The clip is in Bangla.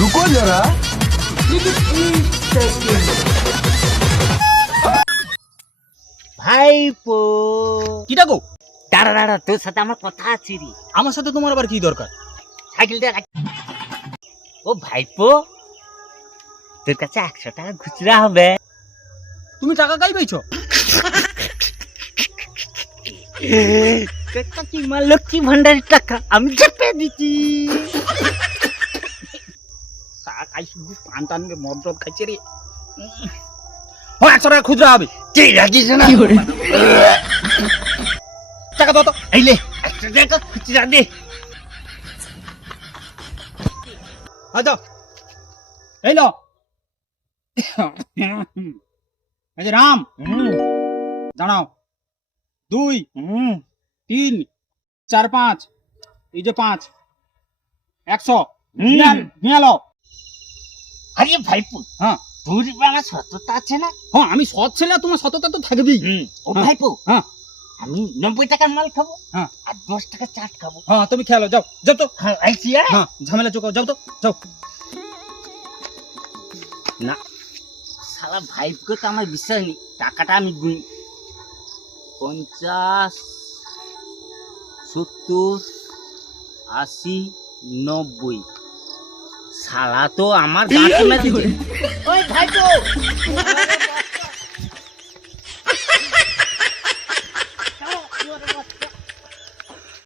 रुको जरा। ভাইপো কিটা গো? দাঁড়া দাঁড়া, তোর সাথে আমার কথা আছে রে। আমার সাথে তোমার আবার কি দরকার? সাইকেলটা ও ভাইপো, তোর কাছে 100 টাকা খুচরা হবে? তুমি টাকা কাই পাইছো? কাকিমা লক্ষ্মী ভান্ডারের টাকা আমি চেপে দিচ্ছি। শুধু পান টান মদ টদ খাইছে রে। 100 টাকা খুচরা হবে। তুই রাখিস না, টাকা দাও তো। এইলে 100 টাকা খুচরা দে। দাও, এই লো। এই যে রাম, দাঁড়াও। 2 3 4 5, এই যে 5 100 নিয়ে লো। আরে ভাইপো, হ্যাঁ তোর বাবা সততা আছে না? হ্যাঁ, আমি সৎ ছেলে, তোমার সততা তো থাকবেই। ও ভাইপো, হ্যাঁ আমি 90 টাকার মাল খাবো, হ্যাঁ আর 10 টাকা চাট খাবো। হ্যাঁ, তুমি খেলো, যাও যাও তো। হ্যাঁ আইছি। হ্যাঁ, ঝামেলা চোকাও, যাও তো, যাও। না শালা ভাইপকে তো আমার বিশ্বাস নেই। টাকাটা আমি গুনি। 50 70 80 90। শালা তো আমার গাঁটে মেরে দিচ্ছে। ওই ভাইপো